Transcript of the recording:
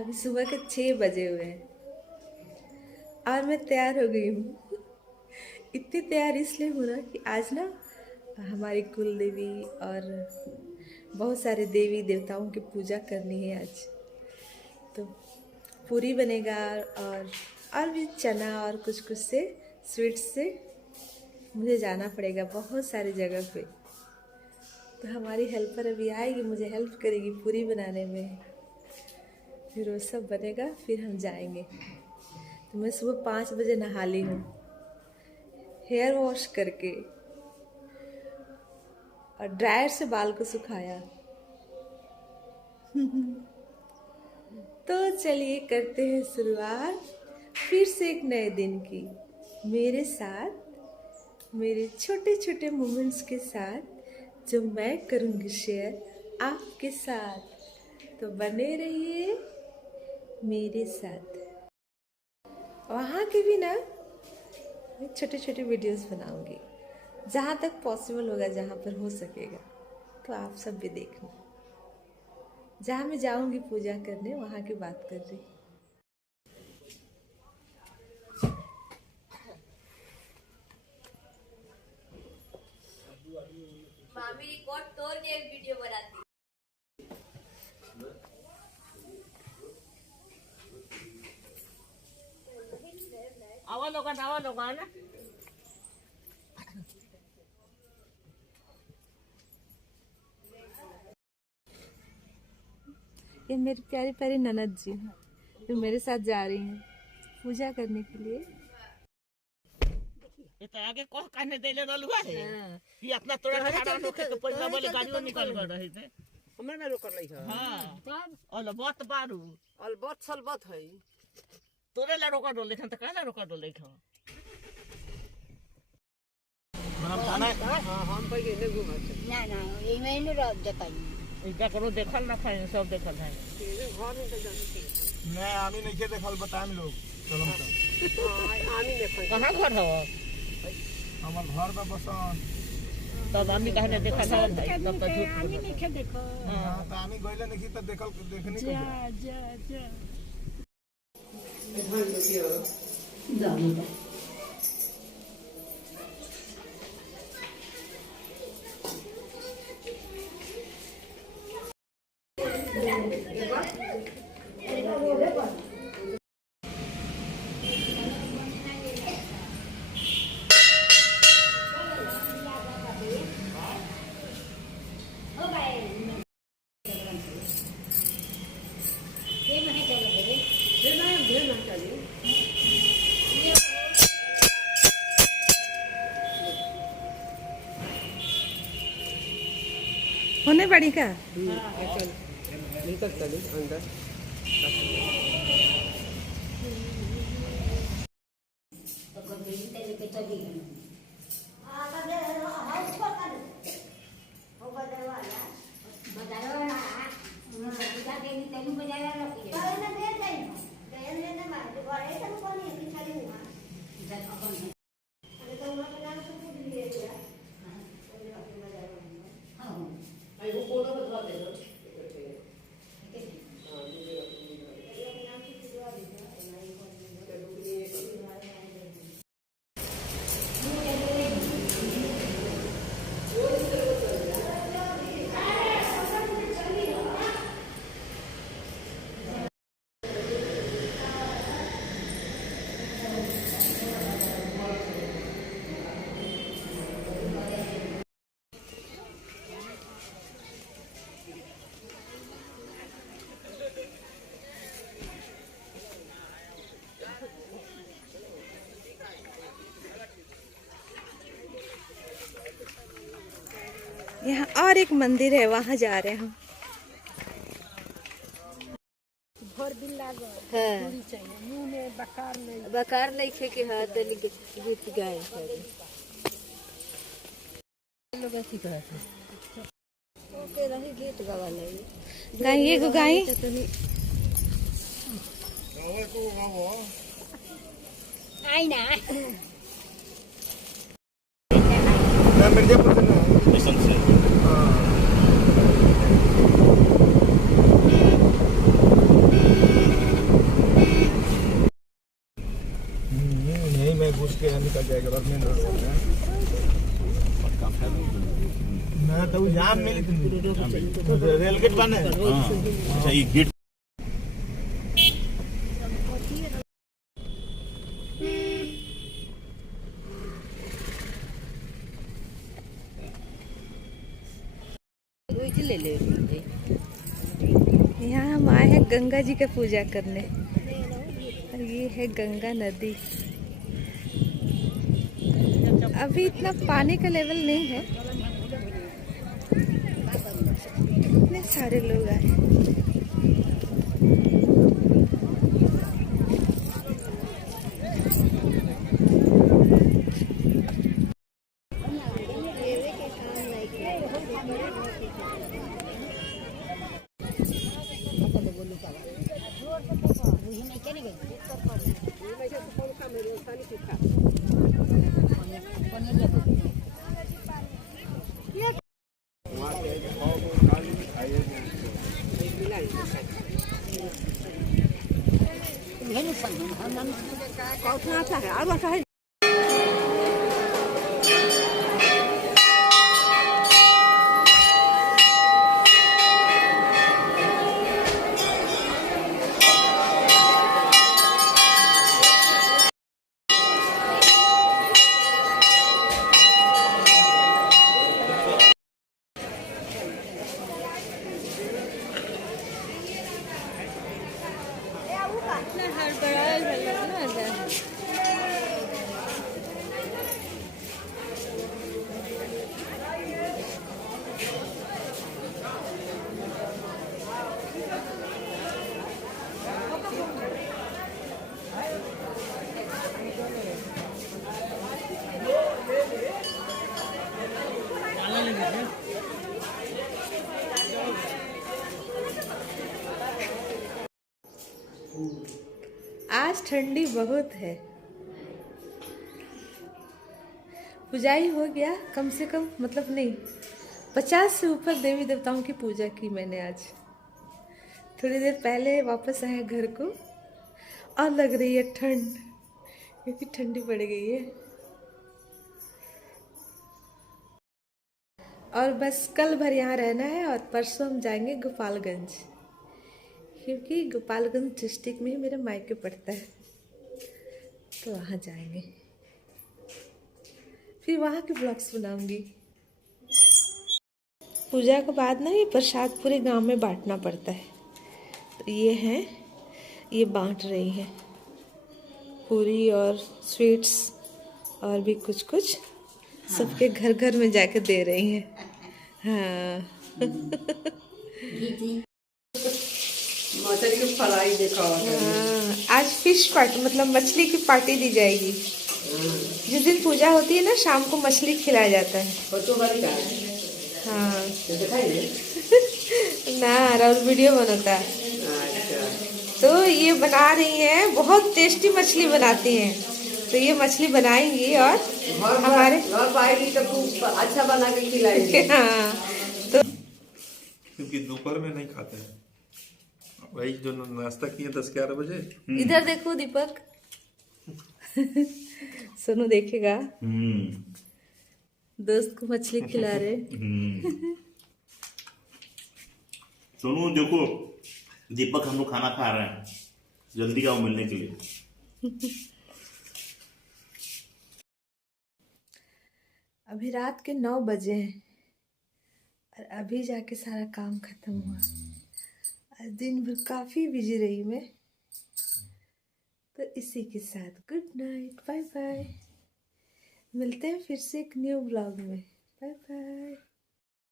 अभी सुबह के 6 बजे हुए हैं और मैं तैयार हो गई हूँ। इतनी तैयार इसलिए हूँ ना कि आज ना हमारी कुल देवी और बहुत सारे देवी देवताओं की पूजा करनी है आज। तो पूरी बनेगा और भी चना और कुछ कुछ से स्वीट्स से मुझे जाना पड़ेगा बहुत सारी जगह पे। तो हमारी हेल्पर अभी आएगी, मुझे हेल्प करेगी पूरी बनाने में। फिर वो सब बनेगा, फिर हम जाएंगे। तो मैं सुबह 5 बजे नहा ली हूँ हेयर वॉश करके और ड्रायर से बाल को सुखाया। तो चलिए करते हैं शुरुआत फिर से एक नए दिन की, मेरे साथ, मेरे छोटे छोटे मोमेंट्स के साथ जो मैं करूँगी शेयर आपके साथ। तो बने रहिए मेरे साथ। वहाँ के भी ना मैं छोटे छोटे वीडियोस बनाऊंगी, जहाँ तक पॉसिबल होगा, जहाँ पर हो सकेगा। तो आप सब भी देखना। जहाँ मैं जाऊंगी पूजा करने, वहाँ की बात कर रही। मामी रिकॉर्ड तोड़ के एक वीडियो बनाती। आवा लोगन ये मेरी प्यारी प्यारी ननद जी हैं जो मेरे साथ जा रही हैं पूजा करने के लिए। ये तो आगे कह कहने देले रहलुआ है कि अपना तोरा खड़ा होके तो पहिला वाले गाड़ियों निकल गए रहे थे। हमरा ना रोकर लई है। हां तब अलबत बारू अलबत सलबत है। तोरे ला रोका डोले खन त काला रोका डोले खन मतलब जाना हां हम कहीं के नहीं घुमा छै ना ना ये मैंने रख देखाई। इका करो देखल ना खाए सब देखल है ये घर में तो जाने के नहीं आमी नहीं के देखल बताएं लोग चलो तो हां आमी देखो कहां घर हो हमार घर बा बसन तब आमी कहने देखा ना तब तो झूठ आमी नहीं खे देखो। हां तो आमी गइले नहीं त देखल देखनी को जा धान दियो जानी बा होने पड़ी का निकल चली अंदर तो कभी तेरे के चली गई। यहाँ और एक मंदिर है, वहाँ जा रहे हैं हम। भर दिन लागो हाँ। पूरी चाहिए मुंह में बकार नहीं। बकार नहीं खे के हाथ गीत गाए लोग ऐसी कहते ओके रही गीत गावा नहीं गाइए को गाई गावे को गावो आई ना मैं मिर्जापुर से ना मिशन से हां निकल जाएगा बस मेन रोड से ना तो जाम मिली तुम रेल गेट बने अच्छा ये गेट यहाँ हम आए हैं गंगा जी का पूजा करने और ये है गंगा नदी। अभी इतना पानी का लेवल नहीं है, इतने सारे लोग आए। आज ठंडी बहुत है। पूजाई हो गया कम से कम, मतलब नहीं 50 से ऊपर देवी देवताओं की पूजा की मैंने आज। थोड़ी देर पहले वापस आए घर को और लग रही है ठंड, क्योंकि ठंडी पड़ गई है। और बस कल भर यहाँ रहना है और परसों हम जाएंगे गोपालगंज, क्योंकि गोपालगंज डिस्ट्रिक्ट में ही मेरा मायके पड़ता है, तो वहाँ जाएंगे। फिर वहाँ के ब्लॉग्स बनाऊंगी। पूजा के बाद ना ये प्रसाद पूरे गांव में बांटना पड़ता है, तो ये हैं, ये बांट रही हैं पूरी और स्वीट्स और भी कुछ कुछ, सबके घर घर में जाके दे रही हैं। हाँ मछली की फ्राई देखा हाँ, आज फिश पार्टी मतलब मछली की पार्टी दी जाएगी। जिस दिन पूजा होती है ना शाम को मछली खिलाया जाता है। हाँ ना और वीडियो बनता है। तो ये बना रही हैं, बहुत टेस्टी मछली बनाती हैं, तो ये मछली बनाएंगी और हमारे घर पाएगी तो खूब अच्छा बना के खिलाएंगे। हाँ तो क्योंकि दोपहर में नहीं खाते हैं भाई, जो नाश्ता किए 10-11 बजे। इधर देखो दीपक। सोनू देखेगा, दोस्त को मछली खिला रहे। सोनू देखो, दीपक हम लोग खाना खा रहे हैं, जल्दी आओ मिलने के लिए। अभी रात के 9 बजे हैं और अभी जाके सारा काम खत्म हुआ। आज दिन भर काफी बिजी रही मैं। तो इसी के साथ गुड नाइट, बाय बाय। मिलते हैं फिर से एक न्यू ब्लॉग में। Bye bye.